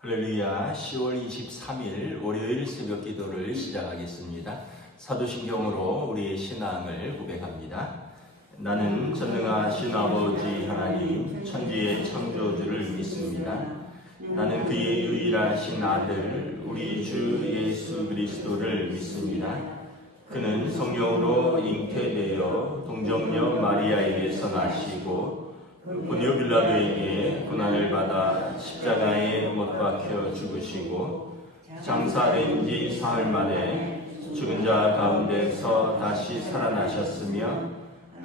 할렐루야. 10월 23일 월요일 새벽 기도를 시작하겠습니다. 사도신경으로 우리의 신앙을 고백합니다. 나는 전능하신 아버지 하나님 천지의 창조주를 믿습니다. 나는 그의 유일하신 아들 우리 주 예수 그리스도를 믿습니다. 그는 성령으로 잉태되어 동정녀 마리아에게서 나시고 본요 빌라도에게 고난을 받아 십자가에 못 박혀 죽으시고 장사된 지 사흘 만에 죽은 자 가운데서 다시 살아나셨으며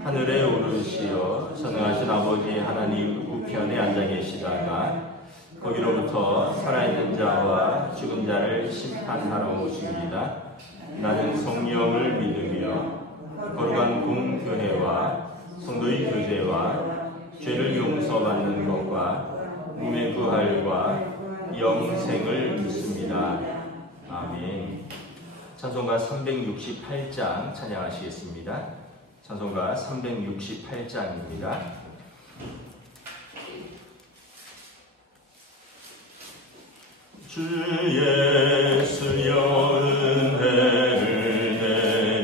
하늘에 오르시어 전능하신 아버지 하나님 우편에 앉아 계시다가 거기로부터 살아있는 자와 죽은 자를 심판하러 오십니다. 나는 성령을 믿으며 거룩한 공교회와 성도의 교제와 죄를 용서받는 것과 몸의 부활과 영생을 믿습니다. 아멘. 찬송가 368장 찬양하시겠습니다. 찬송가 368장입니다. 주 예수여 은혜를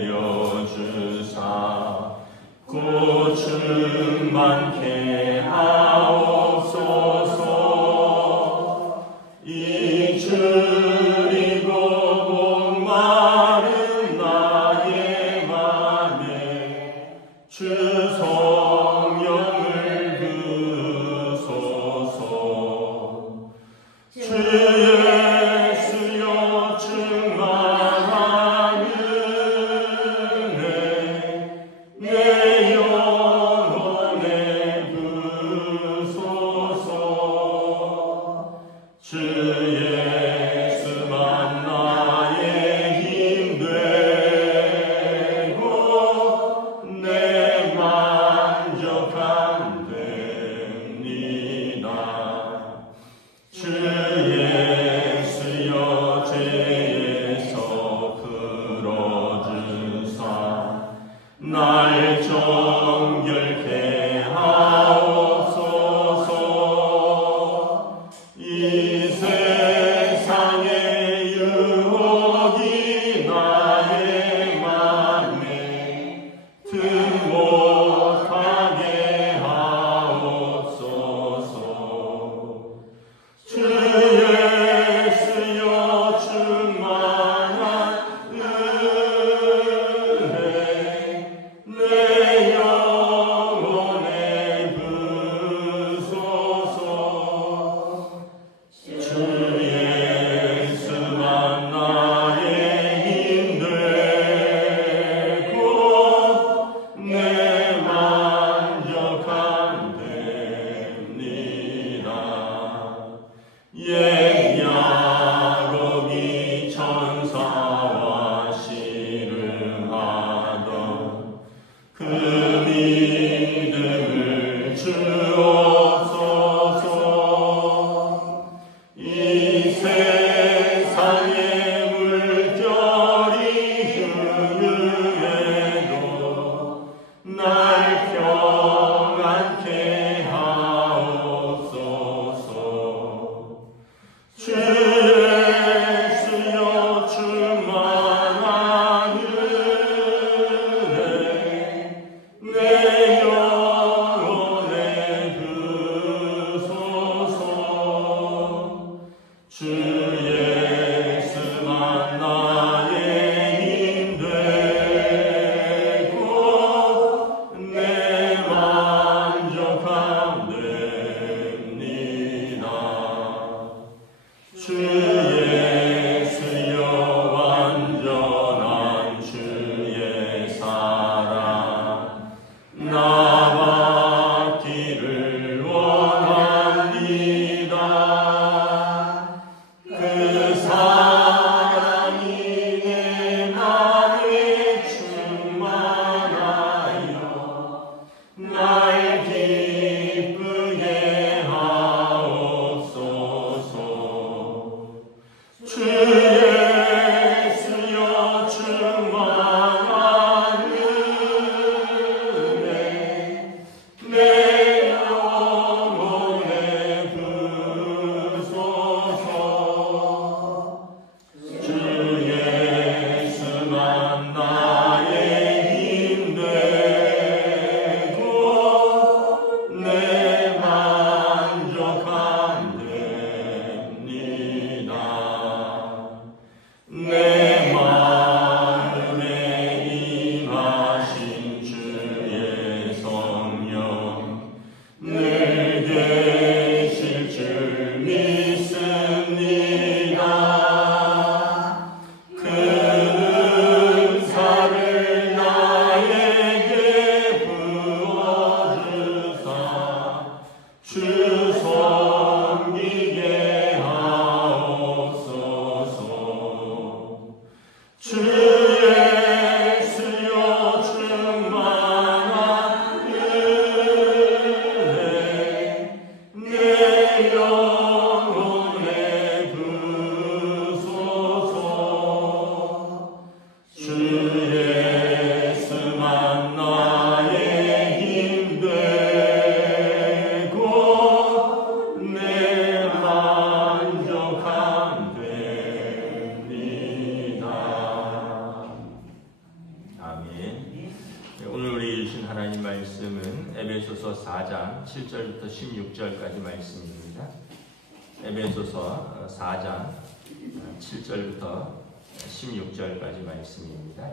내려주사 고충 많게 하옵소서. 잊으리고 목마른 나의 맘에 주 성령을 부소서. 주 예수여 충만한 은혜 내 영혼에 부소서. 주 예수만 나의 힘 되고 내 만족함 됩니다. 주 예수여 죄에서 풀어주사 날 정결케 하옵소서. 이 세상의 유혹이 나의 맘에 든 못하게 하옵소서. 주 예수여 충만한 은혜 내 영혼에 부소서. 주 예수만 나의 힘 되고 내 만족함 됩니다. 옛 야곱이 천사와 씨름하던 그 믿음을 주옵소서. 이 세상의 물결이 흐르해도 날 평안케 하옵소서. 주 예수여 충만한 은혜 내 영혼에 부소서. 주 예수만 나의 힘 되고 내 만족함 됩니다. 주 예수여 완전한 주의 사랑 나 받기를 원합니다. 그 사랑이 내 맘에 충만하여 날 기쁘게 하옵소서. 주 예수여 충만한 은혜 내 영혼에 부소서. 에베소서 4장 7절부터 16절까지 말씀입니다. 에베소서 4장 7절부터 16절까지 말씀입니다.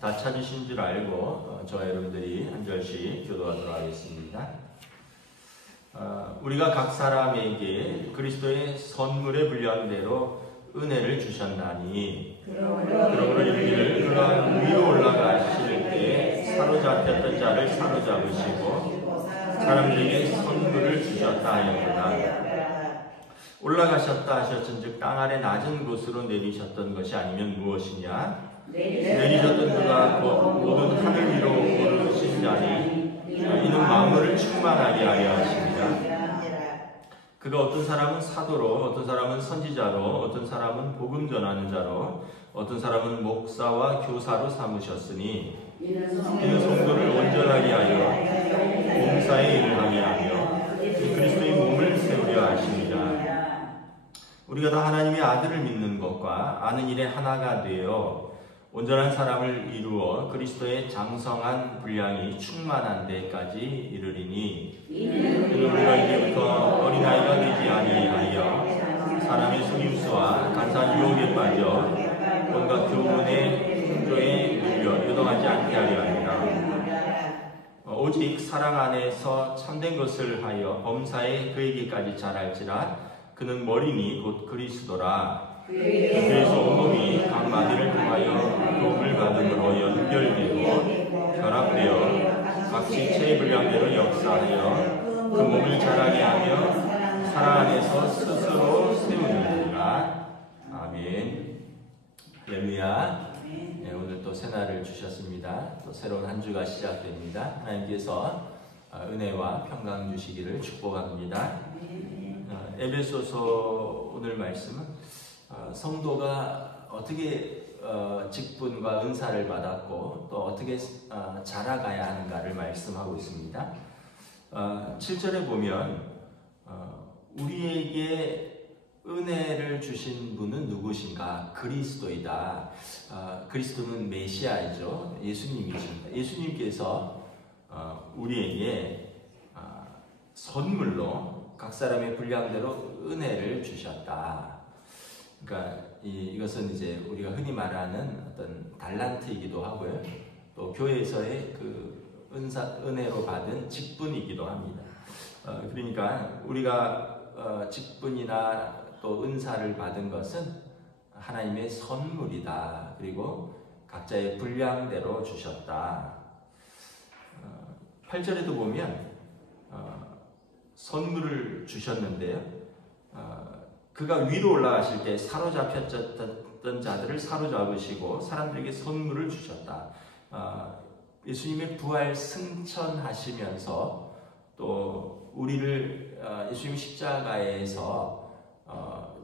다 찾으신 줄 알고 저와 여러분들이 한 절씩 교도하도록 하겠습니다. 우리가 각 사람에게 그리스도의 선물에 분류한 대로 은혜를 주셨나니 그러므로 이르기를 그가 위로 올라가실 때 사로잡혔던 자를 사로잡으시고 사람들에게 선물을 주셨다 하였구나. 올라가셨다 하셨은즉 땅 아래 낮은 곳으로 내리셨던 것이 아니면 무엇이냐? 내리셨던 그가 모든 하늘 위로 오르신 자니 이는 만물을 충만하게 하려 하십니다. 그가 어떤 사람은 사도로, 어떤 사람은 선지자로, 어떤 사람은 복음 전하는 자로, 어떤 사람은 목사와 교사로 삼으셨으니 이는 성도를 온전하게 하여 봉사에 일을 하게 하며 그리스도의 몸을 세우려 하십니다. 우리가 다 하나님의 아들을 믿는 것과 아는 일에 하나가 되어 온전한 사람을 이루어 그리스도의 장성한 분량이 충만한 데까지 이르리니 이는 우리가 이제부터 어린아이가 되지 아니하여 사람의 속임수와 간사한 유혹에 빠져 온갖 교훈의 풍조에 눌려 요동하지 않게 하려 합니다. 오직 사랑 안에서 참된 것을 하여 범사에 그에게까지 자랄지라. 그는 머리니 곧 그리스도라. 그래서 온몸이 각 마디를 통하여 도움을 받음으로 연결되고 결합되어 각 지체의 분량대로 역사하여 그 몸을 자라게 하며 사랑 안에서 스스로 세우느니라. 아멘. 할렐루야. 네, 오늘 또 새날을 주셨습니다. 또 새로운 한 주가 시작됩니다. 하나님께서 은혜와 평강 주시기를 축복합니다. 에베소서 오늘 말씀은 성도가 어떻게 직분과 은사를 받았고 또 어떻게 자라가야 하는가를 말씀하고 있습니다. 7절에 보면 우리에게 은혜를 주신 분은 누구신가? 그리스도이다. 그리스도는 메시아이죠. 예수님이십니다. 예수님께서 우리에게 선물로 각 사람의 분량대로 은혜를 주셨다. 그러니까 이것은 이제 우리가 흔히 말하는 어떤 달란트이기도 하고요. 또 교회에서의 그 은혜로 받은 직분이기도 합니다. 그러니까 우리가 직분이나 또 은사를 받은 것은 하나님의 선물이다. 그리고 각자의 분량대로 주셨다. 8절에도 보면 선물을 주셨는데요. 그가 위로 올라가실 때 사로잡혔던 자들을 사로잡으시고 사람들에게 선물을 주셨다. 예수님의 부활 승천하시면서 또 우리를 예수님 십자가에서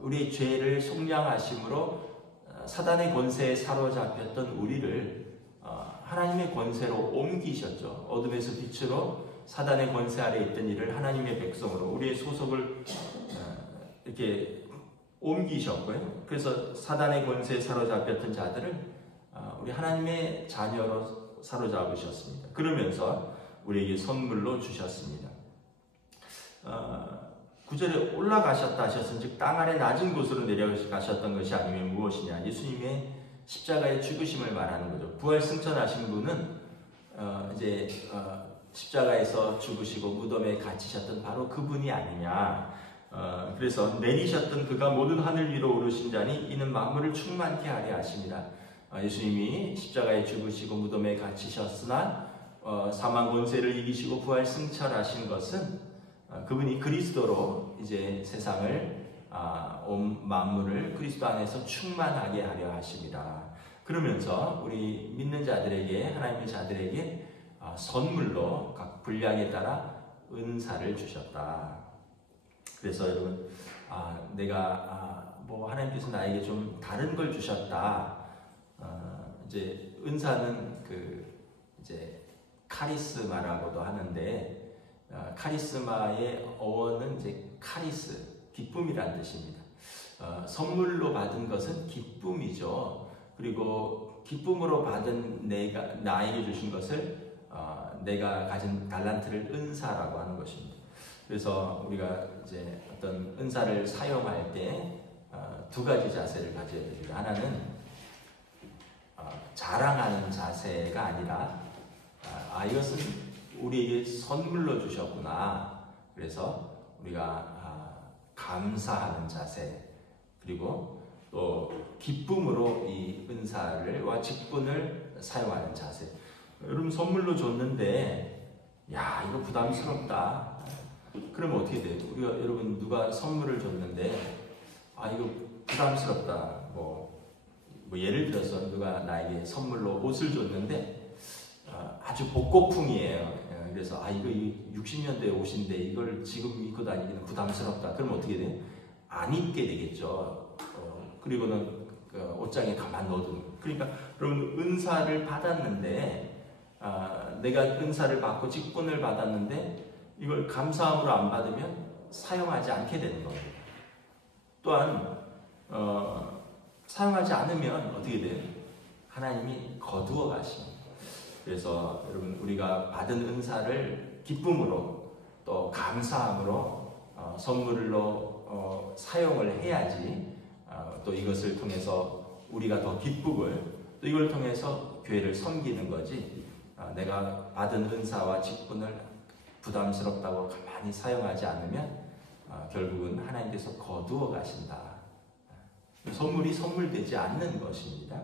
우리의 죄를 속량하심으로 사단의 권세에 사로잡혔던 우리를 하나님의 권세로 옮기셨죠. 어둠에서 빛으로 사단의 권세 아래 있던 일을 하나님의 백성으로 우리의 소속을 이렇게 옮기셨고요. 그래서 사단의 권세에 사로잡혔던 자들을 우리 하나님의 자녀로 사로잡으셨습니다. 그러면서 우리에게 선물로 주셨습니다. 9절에 올라가셨다 하셨은즉 땅 아래 낮은 곳으로 내려가셨던 것이 아니면 무엇이냐? 예수님의 십자가의 죽으심을 말하는 거죠. 부활 승천하신 분은 이제 십자가에서 죽으시고 무덤에 갇히셨던 바로 그분이 아니냐. 그래서 내리셨던 그가 모든 하늘 위로 오르신 자니 이는 만물을 충만케 하려 하십니다. 예수님이 십자가에 죽으시고 무덤에 갇히셨으나 사망 권세를 이기시고 부활 승천하신 것은 그분이 그리스도로 이제 세상을 온 만물을 그리스도 안에서 충만하게 하려 하십니다. 그러면서 우리 믿는 자들에게 하나님의 자들에게 선물로 각 분량에 따라 은사를 주셨다. 그래서 여러분 내가 뭐 하나님께서 나에게 좀 다른 걸 주셨다. 이제 은사는 그 이제 카리스마라고도 하는데 카리스마의 어원은 이제 카리스, 기쁨이라는 뜻입니다. 선물로 받은 것은 기쁨이죠. 그리고 기쁨으로 받은 나에게 주신 것을 내가 가진 달란트를 은사라고 하는 것입니다. 그래서 우리가 이제 어떤 은사를 사용할 때 두 가지 자세를 가져야 됩니다. 하나는 자랑하는 자세가 아니라 이것은 우리에게 선물로 주셨구나. 그래서 우리가 감사하는 자세, 그리고 또 기쁨으로 이 은사와 직분을 사용하는 자세. 여러분 선물로 줬는데 야 이거 부담스럽다. 그러면 어떻게 돼요? 우리가 여러분 누가 선물을 줬는데 이거 부담스럽다. 뭐 예를 들어서 누가 나에게 선물로 옷을 줬는데 아주 복고풍이에요. 그래서 이거 60년대 옷인데 이걸 지금 입고 다니기는 부담스럽다. 그럼 어떻게 돼요? 안 입게 되겠죠. 그리고는 옷장에 가만 넣어두는. 그러니까 여러분 은사를 받았는데 내가 은사를 받고 직분을 받았는데 이걸 감사함으로 안 받으면 사용하지 않게 되는 겁니다. 또한 사용하지 않으면 어떻게 돼요? 하나님이 거두어 가십니다. 그래서 여러분 우리가 받은 은사를 기쁨으로 또 감사함으로 선물로 사용을 해야지 또 이것을 통해서 우리가 더 기쁘고요. 또 이걸 통해서 교회를 섬기는 거지 내가 받은 은사와 직분을 부담스럽다고 가만히 사용하지 않으면 결국은 하나님께서 거두어 가신다. 선물이 선물되지 않는 것입니다.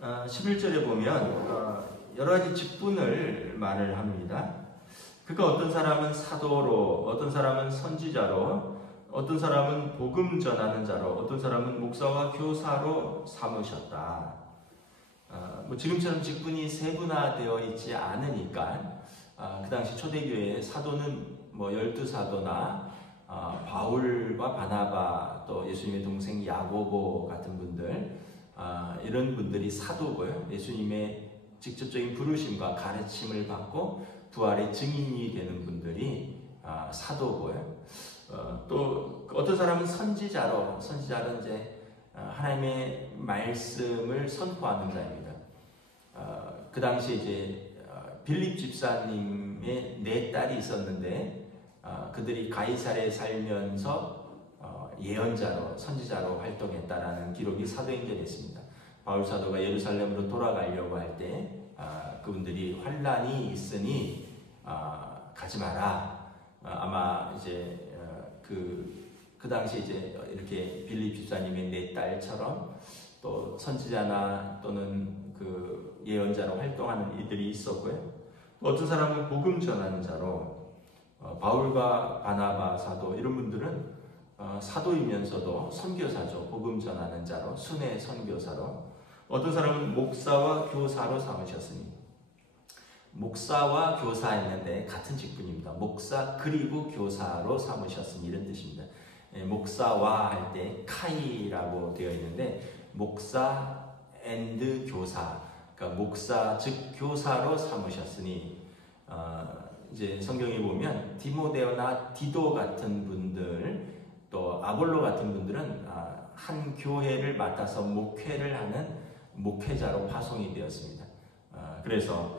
11절에 보면 여러 가지 직분을 말을 합니다. 그가 어떤 사람은 사도로, 어떤 사람은 선지자로, 어떤 사람은 복음 전하는 자로, 어떤 사람은 목사와 교사로 삼으셨다. 지금처럼 직분이 세분화되어 있지 않으니까 그 당시 초대교회에 사도는 12사도나 바울과 바나바 또 예수님의 동생 야고보 같은 분들 이런 분들이 사도고요. 예수님의 직접적인 부르심과 가르침을 받고 부활의 증인이 되는 분들이 사도고요. 또 어떤 사람은 선지자로, 선지자는 이제 하나님의 말씀을 선포하는 자입니다. 그 당시에 이제 빌립 집사님의 4딸이 있었는데 그들이 가이사랴에 살면서 예언자로, 선지자로 활동했다라는 기록이 사도행전에 있습니다. 바울 사도가 예루살렘으로 돌아가려고 할 때 그분들이 환란이 있으니 가지 마라. 아마 이제 그 당시 이제 이렇게 빌립 집사님의 4딸처럼 또 선지자나 또는 그 예언자로 활동하는 이들이 있었고요. 어떤 사람은 복음 전하는 자로 바울과 바나바 사도 이런 분들은 사도이면서도 선교사죠. 복음 전하는 자로, 순회 선교사로. 어떤 사람은 목사와 교사로 삼으셨으니, 목사와 교사했는데 같은 직분입니다. 목사 그리고 교사로 삼으셨으니 이런 뜻입니다. 목사와 할 때 카이라고 되어 있는데 목사 앤드 교사, 그러니까 목사 즉 교사로 삼으셨으니 이제 성경에 보면 디모데오나 디도 같은 분들 또 아볼로 같은 분들은 한 교회를 맡아서 목회를 하는 목회자로 파송이 되었습니다. 그래서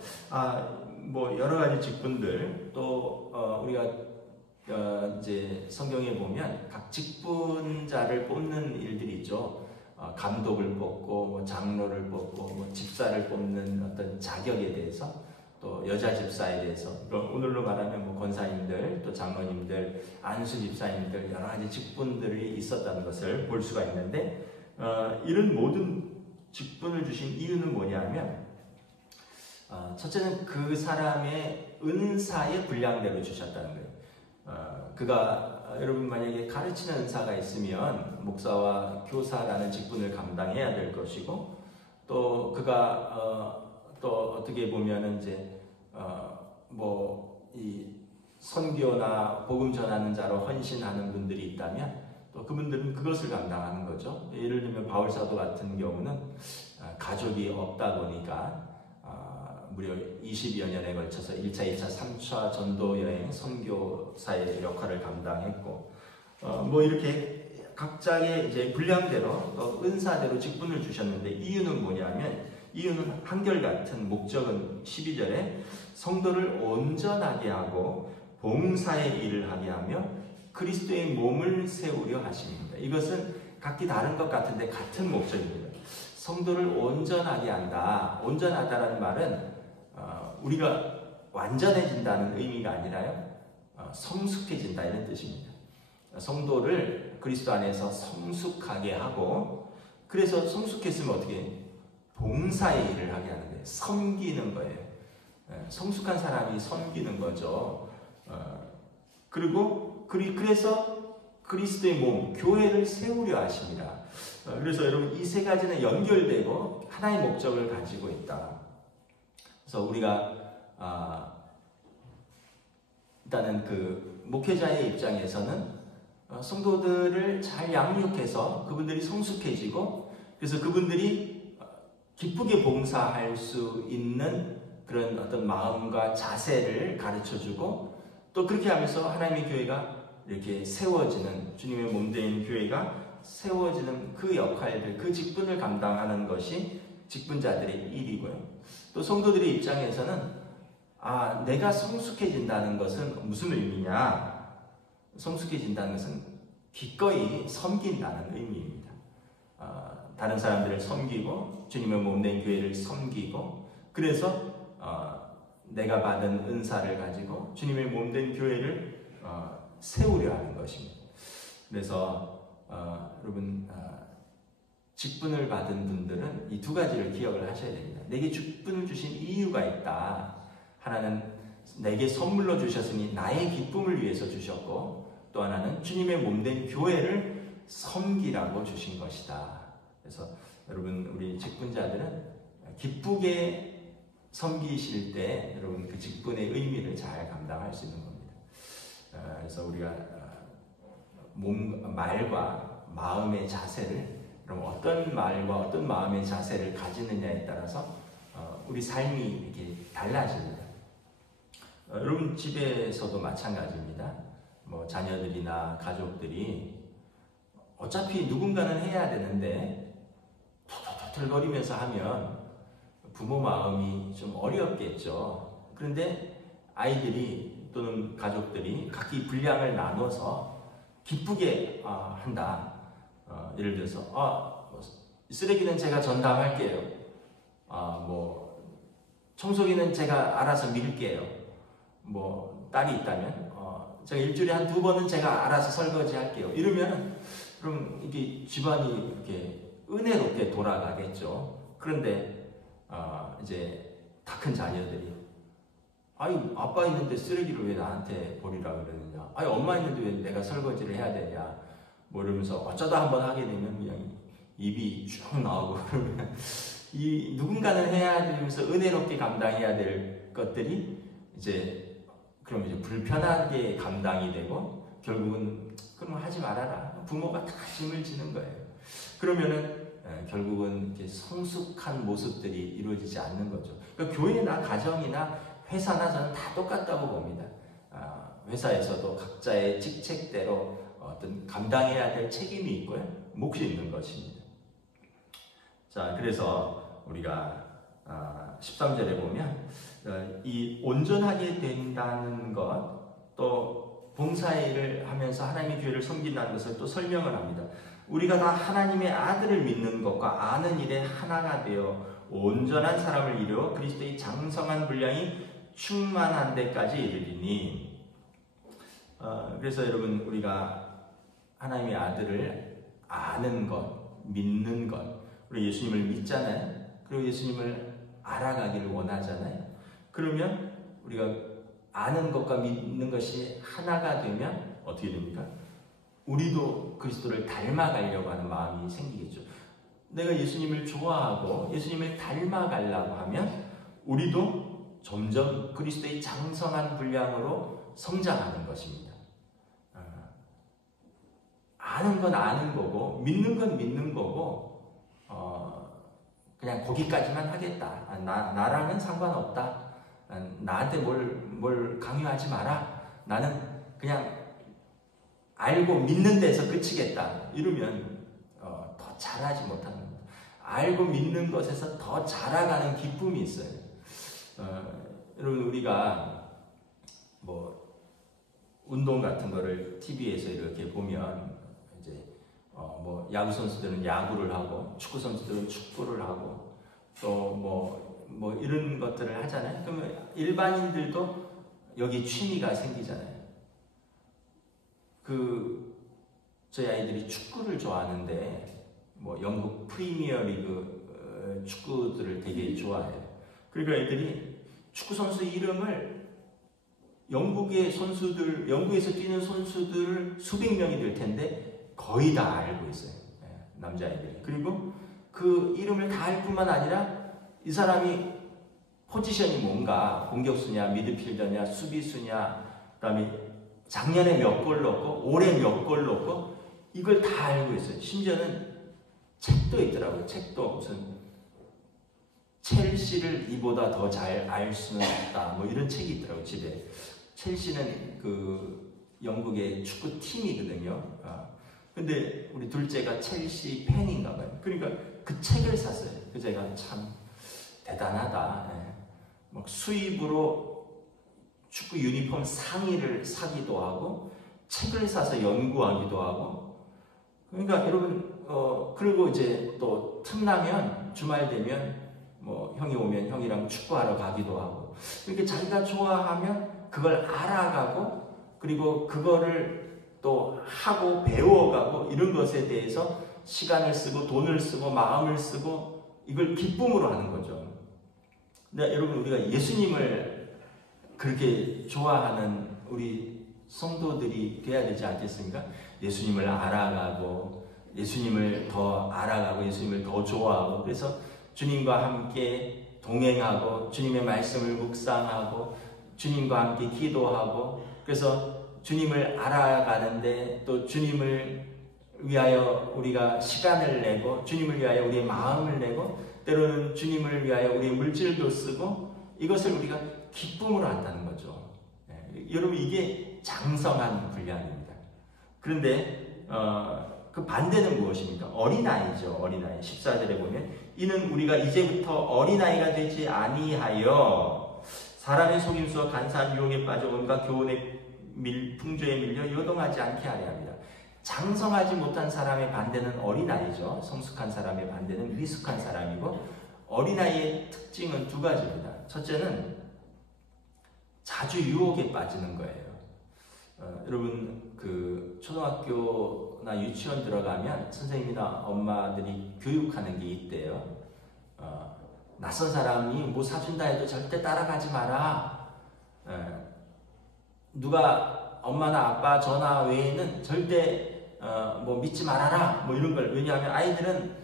여러 가지 직분들 또 우리가 이제 성경에 보면 각 직분자를 뽑는 일들이 있죠. 감독을 뽑고 장로를 뽑고 집사를 뽑는 어떤 자격에 대해서 또 여자 집사에 대해서 오늘로 말하면 권사님들 또 장로님들 안수 집사님들 여러 가지 직분들이 있었다는 것을 볼 수가 있는데 이런 모든 직분을 주신 이유는 뭐냐면 첫째는 그 사람의 은사의 분량대로 주셨다는 거예요. 그가 여러분 만약에 가르치는 은사가 있으면 목사와 교사라는 직분을 감당해야 될 것이고 또 그가 또 어떻게 보면은 이제 이 선교나 복음 전하는 자로 헌신하는 분들이 있다면 또 그분들은 그것을 감당하는 거죠. 예를 들면 바울 사도 같은 경우는 가족이 없다 보니까 무려 20여 년에 걸쳐서 1차, 2차, 3차 전도 여행 선교사의 역할을 감당했고 이렇게 각자의 이제 분량대로 또 은사대로 직분을 주셨는데 이유는 뭐냐면 이유는 한결같은 목적은 12절에 성도를 온전하게 하고 봉사의 일을 하게 하며 그리스도의 몸을 세우려 하십니다. 이것은 각기 다른 것 같은데 같은 목적입니다. 성도를 온전하게 한다. 온전하다는 말은 우리가 완전해진다는 의미가 아니라요, 성숙해진다 이런 뜻입니다. 성도를 그리스도 안에서 성숙하게 하고, 그래서 성숙했으면 어떻게 해요? 봉사의 일을 하게 하는 거예요. 섬기는 거예요. 성숙한 사람이 섬기는 거죠. 그래서 그리스도의 몸, 교회를 세우려 하십니다. 그래서 여러분 이 세 가지는 연결되고 하나의 목적을 가지고 있다. 그래서 우리가 일단은 그 목회자의 입장에서는 성도들을 잘 양육해서 그분들이 성숙해지고, 그래서 그분들이 기쁘게 봉사할 수 있는 그런 어떤 마음과 자세를 가르쳐주고, 또 그렇게 하면서 하나님의 교회가 이렇게 세워지는, 주님의 몸된 교회가 세워지는 그 역할들, 그 직분을 감당하는 것이 직분자들의 일이고요. 또 성도들의 입장에서는 내가 성숙해진다는 것은 무슨 의미냐? 성숙해진다는 것은 기꺼이 섬긴다는 의미입니다. 다른 사람들을 섬기고 주님의 몸된 교회를 섬기고, 그래서 내가 받은 은사를 가지고 주님의 몸된 교회를 세우려 하는 것입니다. 그래서 여러분 직분을 받은 분들은 이 두 가지를 기억을 하셔야 됩니다. 내게 직분을 주신 이유가 있다. 하나는 내게 선물로 주셨으니 나의 기쁨을 위해서 주셨고, 또 하나는 주님의 몸된 교회를 섬기라고 주신 것이다. 그래서 여러분 우리 직분자들은 기쁘게 섬기실 때 여러분 그 직분의 의미를 잘 감당할 수 있는 겁니다. 그래서 우리가 말과 마음의 자세를, 그럼 어떤 말과 어떤 마음의 자세를 가지느냐에 따라서 우리 삶이 이렇게 달라집니다. 여러분 집에서도 마찬가지입니다. 뭐 자녀들이나 가족들이 어차피 누군가는 해야 되는데 터틀거리면서 하면 부모 마음이 좀 어렵겠죠. 그런데 아이들이 또는 가족들이 각기 분량을 나눠서 기쁘게 한다. 예를 들어서 쓰레기는 제가 전담할게요. 뭐 청소기는 제가 알아서 밀게요. 뭐 딸이 있다면 제가 일주일에 한 2번은 제가 알아서 설거지 할게요. 이러면 그럼 이게 집안이 이렇게 은혜롭게 돌아가겠죠. 그런데 이제 다 큰 자녀들이 아빠 있는데 쓰레기를 왜 나한테 버리라 그러느냐, 엄마 있는데 왜 내가 설거지를 해야 되냐, 뭐 이러면서 어쩌다 한번 하게 되면 그냥 입이 쭉 나오고, 그러면 이 누군가는 해야 되면서 은혜롭게 감당해야 될 것들이 그럼 이제 불편하게 감당이 되고, 결국은 그럼 하지 말아라, 부모가 다 짐을 지는 거예요. 그러면은 결국은 이렇게 성숙한 모습들이 이루어지지 않는 거죠. 그러니까 교회나 가정이나 회사나 저는 다 똑같다고 봅니다. 회사에서도 각자의 직책대로 어떤 감당해야 될 책임이 있고요, 몫이 있는 것입니다. 자, 그래서 우리가 13절에 보면 이 온전하게 된다는 것, 또 봉사의 일을 하면서 하나님의 교회를 섬긴다는 것을 또 설명을 합니다. 우리가 다 하나님의 아들을 믿는 것과 아는 일에 하나가 되어 온전한 사람을 이루어 그리스도의 장성한 분량이 충만한 데까지 이르리니. 그래서 여러분 우리가 하나님의 아들을 아는 것, 믿는 것, 우리 예수님을 믿잖아요. 그리고 예수님을 알아가기를 원하잖아요. 그러면 우리가 아는 것과 믿는 것이 하나가 되면 어떻게 됩니까? 우리도 그리스도를 닮아가려고 하는 마음이 생기겠죠. 내가 예수님을 좋아하고 예수님을 닮아가려고 하면 우리도 점점 그리스도의 장성한 분량으로 성장하는 것입니다. 아는 건 아는 거고 믿는 건 믿는 거고 그냥 거기까지만 하겠다. 나랑은 상관없다. 나한테 뭘 강요하지 마라. 나는 그냥 알고 믿는 데서 그치겠다. 이러면 더 잘하지 못하는 겁니다. 알고 믿는 것에서 더 자라가는 기쁨이 있어요. 여러분 우리가 뭐 운동 같은 거를 TV에서 이렇게 보면 이제 뭐 야구 선수들은 야구를 하고 축구 선수들은 축구를 하고 또 뭐 이런 것들을 하잖아요. 그러면 일반인들도 여기 취미가 생기잖아요. 저희 아이들이 축구를 좋아하는데 뭐 영국 프리미어리그 축구들을 되게 좋아해요. 그러니까 애들이 축구 선수 이름을 영국에서 뛰는 선수들 수백 명이 될 텐데 거의 다 알고 있어요. 남자애들이. 그리고 그 이름을 다 알 뿐만 아니라 이 사람이 포지션이 뭔가 공격수냐 미드필더냐 수비수냐 그다음에 작년에 몇 골 넣고 올해 몇 골 넣고 이걸 다 알고 있어요. 심지어는 책도 있더라고요. 책도 무슨 첼시를 이보다 더 잘 알 수는 없다 뭐 이런 책이 있더라고요. 집에. 첼시는 그 영국의 축구팀이거든요. 근데 우리 둘째가 첼시 팬인가 봐요. 그러니까 그 책을 샀어요. 그 제가 참 대단하다. 막 수입으로 축구 유니폼 상의를 사기도 하고 책을 사서 연구하기도 하고. 그러니까 여러분 그리고 이제 또 틈나면 주말 되면 뭐 형이 오면 형이랑 축구하러 가기도 하고. 이렇게 자기가 좋아하면 그걸 알아가고 그리고 그거를 또 하고 배워가고 이런 것에 대해서 시간을 쓰고 돈을 쓰고 마음을 쓰고 이걸 기쁨으로 하는 거죠. 근데 여러분 우리가 예수님을 그렇게 좋아하는 우리 성도들이 돼야 되지 않겠습니까? 예수님을 알아가고 예수님을 더 알아가고 예수님을 더 좋아하고 그래서 주님과 함께 동행하고 주님의 말씀을 묵상하고 주님과 함께 기도하고 그래서 주님을 알아가는데 또 주님을 위하여 우리가 시간을 내고 주님을 위하여 우리의 마음을 내고 때로는 주님을 위하여 우리의 물질도 쓰고 이것을 우리가 기쁨으로 한다는 거죠. 여러분 이게 장성한 분량입니다. 그런데 그 반대는 무엇입니까? 어린아이죠. 어린아이. 14절에 보면 이는 우리가 이제부터 어린아이가 되지 아니하여 사람의 속임수와 간사한 유혹에 빠져 온갖 교훈의 풍조에 밀려 요동하지 않게 하려 합니다. 장성하지 못한 사람의 반대는 어린아이죠. 성숙한 사람의 반대는 미숙한 사람이고 어린아이의 특징은 두 가지입니다. 첫째는 자주 유혹에 빠지는 거예요. 여러분 그 초등학교나 유치원 들어가면 선생님이나 엄마들이 교육하는 게 있대요. 낯선 사람이 뭐 사준다 해도 절대 따라가지 마라. 누가 엄마나 아빠 전화 외에는 절대 뭐 믿지 말아라. 뭐 이런 걸. 왜냐하면 아이들은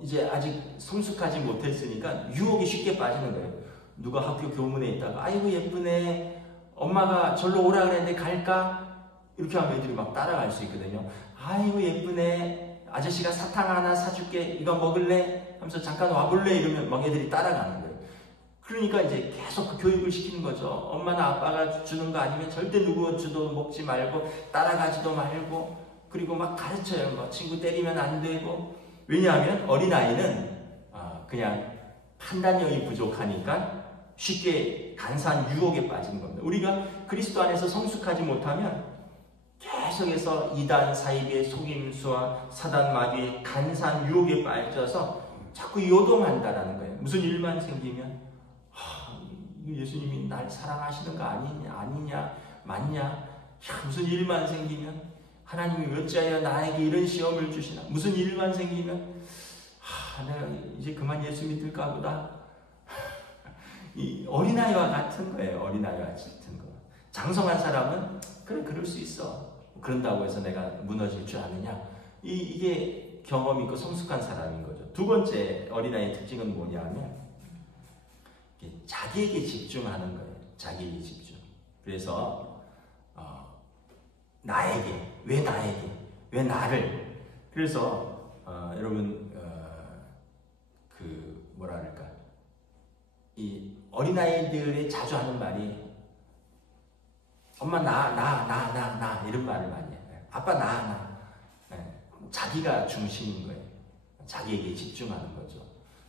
이제 아직 성숙하지 못했으니까 유혹이 쉽게 빠지는 거예요. 누가 학교 교문에 있다가 아이고 예쁘네. 엄마가 절로 오라 그랬는데 갈까? 이렇게 하면 애들이 막 따라갈 수 있거든요. 아이고 예쁘네. 아저씨가 사탕 하나 사줄게. 이거 먹을래? 하면서 잠깐 와볼래? 이러면 막 애들이 따라가는 거예요. 그러니까 이제 계속 그 교육을 시키는 거죠. 엄마나 아빠가 주는 거 아니면 절대 누구 주도 먹지 말고 따라가지도 말고 그리고 막 가르쳐요. 뭐 친구 때리면 안 되고. 왜냐하면 어린아이는 그냥 판단력이 부족하니까 쉽게 간사한 유혹에 빠지는 겁니다. 우리가 그리스도 안에서 성숙하지 못하면 계속해서 이단 사이비의 속임수와 사단 마귀의 간사한 유혹에 빠져서 자꾸 요동한다라는 거예요. 무슨 일만 생기면 예수님이 날 사랑하시는 거 아니냐 맞냐? 무슨 일만 생기면 하나님이 어찌하여 나에게 이런 시험을 주시나? 무슨 일만 생기면 내가 이제 그만 예수 믿을까 보다. 이 어린아이와 같은 거예요. 어린아이와 같은 거. 장성한 사람은 그래 그럴 수 있어. 그런다고 해서 내가 무너질 줄 아느냐? 이게 경험 있고 성숙한 사람인 거죠. 두 번째 어린아이의 특징은 뭐냐면 자기에게 집중하는 거예요. 자기에게 집중. 그래서 나에게, 왜 나에게, 왜 나를. 그래서 여러분 그 뭐라 그럴까? 이 어린아이들이 자주 하는 말이 엄마 나 이런 말을 많이 해요. 아빠 나 자기가 중심인 거예요. 자기에게 집중하는 거죠.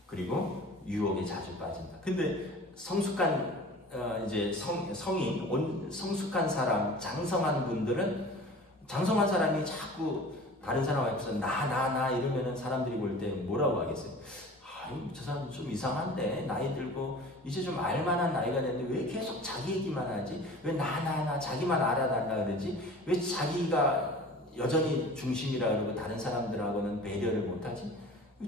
그리고 유혹에 자주 빠진다. 근데 성숙한 이제 성인, 성숙한 사람, 장성한 분들은 장성한 사람이 자꾸 다른 사람 앞에서 나 이러면은 사람들이 볼 때 뭐라고 하겠어요? 저 사람 좀 이상한데 나이 들고 이제 좀 알만한 나이가 됐는데 왜 계속 자기 얘기만 하지? 왜 나 자기만 알아달라 그러지? 왜 자기가 여전히 중심이라 그러고 다른 사람들하고는 배려를 못하지?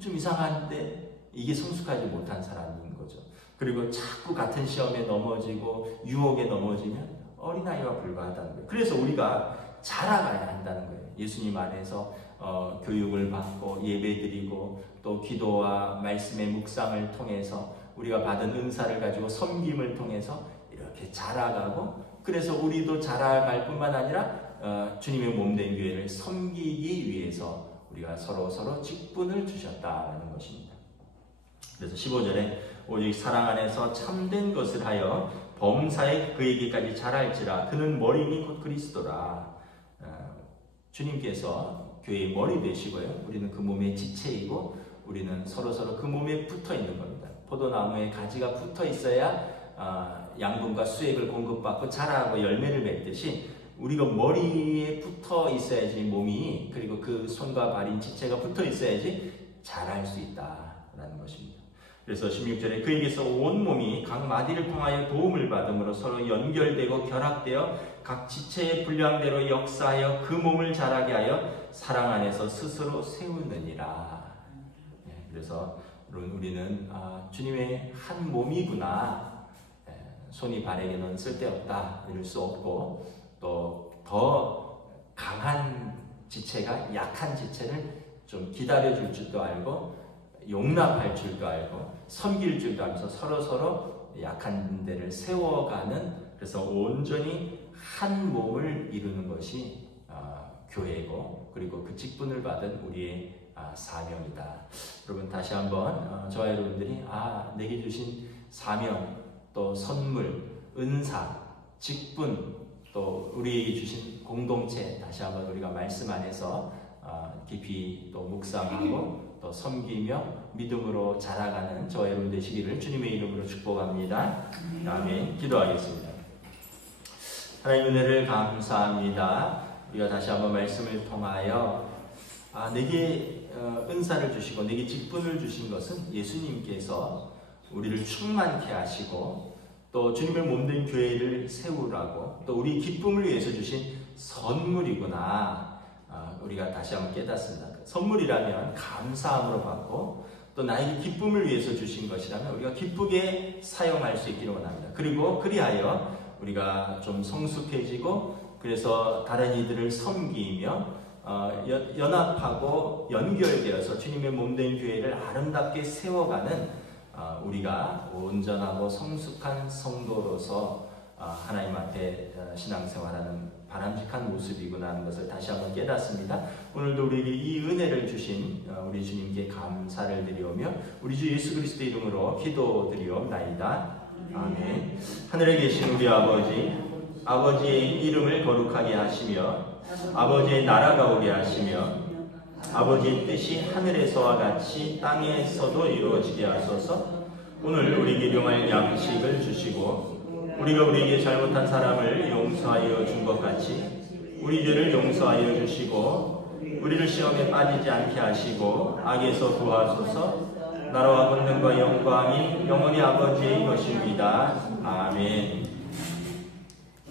좀 이상한데 이게 성숙하지 못한 사람인 거죠. 그리고 자꾸 같은 시험에 넘어지고 유혹에 넘어지면 어린아이와 불과하다는 거예요. 그래서 우리가 자라가야 한다는 거예요. 예수님 안에서 교육을 받고 예배드리고 또 기도와 말씀의 묵상을 통해서 우리가 받은 은사를 가지고 섬김을 통해서 이렇게 자라가고, 그래서 우리도 자라갈 뿐만 아니라 주님의 몸된 교회를 섬기기 위해서 우리가 서로 직분을 주셨다는 것입니다. 그래서 15절에 오직 사랑 안에서 참된 것을 하여 범사에 그에게까지 자랄지라 그는 머리니 곧 그리스도라. 주님께서 교회의 머리 되시고요. 우리는 그 몸의 지체이고 우리는 서로 그 몸에 붙어 있는 겁니다. 포도나무에 가지가 붙어 있어야 양분과 수액을 공급받고 자라고 열매를 맺듯이 우리가 머리에 붙어 있어야지 몸이, 그리고 그 손과 발인 지체가 붙어 있어야지 자랄 수 있다라는 것입니다. 그래서 16절에 그에게서 온 몸이 각 마디를 통하여 도움을 받음으로 서로 연결되고 결합되어 각 지체의 분량대로 역사하여 그 몸을 자라게 하여 사랑 안에서 스스로 세우느니라. 그래서 우리는 주님의 한 몸이구나. 손이 발에게는 쓸데없다 이럴 수 없고, 또 더 강한 지체가 약한 지체를 좀 기다려줄 줄도 알고 용납할 줄도 알고 섬길 줄도 알면서 서로 약한 데를 세워가는, 그래서 온전히 한 몸을 이루는 것이 교회고, 그리고 그 직분을 받은 우리의 사명이다. 여러분 다시 한번 저와 여러분들이 내게 주신 사명, 또 선물, 은사, 직분, 또 우리에게 주신 공동체, 다시 한번 우리가 말씀 안에서 깊이 또 묵상하고 또 섬기며 믿음으로 자라가는 저와 여러분 되시기를 주님의 이름으로 축복합니다. 아멘. 기도하겠습니다. 하나님 은혜를 감사합니다. 우리가 다시 한번 말씀을 통하여 내게 은사를 주시고 내게 직분을 주신 것은 예수님께서 우리를 충만케 하시고 또 주님의 몸된 교회를 세우라고, 또 우리 기쁨을 위해서 주신 선물이구나. 우리가 다시 한번 깨닫습니다. 선물이라면 감사함으로 받고, 또 나에게 기쁨을 위해서 주신 것이라면 우리가 기쁘게 사용할 수 있기를 원합니다. 그리고 그리하여 우리가 좀 성숙해지고, 그래서 다른 이들을 섬기며 연합하고 연결되어서 주님의 몸된 교회를 아름답게 세워가는 우리가 온전하고 성숙한 성도로서 하나님 앞에 신앙생활하는 바람직한 모습이구나 하는 것을 다시 한번 깨닫습니다. 오늘도 우리에게 이 은혜를 주신 우리 주님께 감사를 드리오며 우리 주 예수 그리스도 이름으로 기도드리옵나이다. 아멘. 하늘에 계신 우리 아버지의 이름을 거룩하게 하시며 아버지의 나라가 오게 하시며 아버지의 뜻이 하늘에서와 같이 땅에서도 이루어지게 하소서. 오늘 우리에게 일용할 양식을 주시고 우리가 우리에게 잘못한 사람을 용서하여 준 것 같이 우리 죄를 용서하여 주시고 우리를 시험에 빠지지 않게 하시고 악에서 구하소서. 나라와 권능과 영광이 영원히 아버지의 것입니다. 아멘.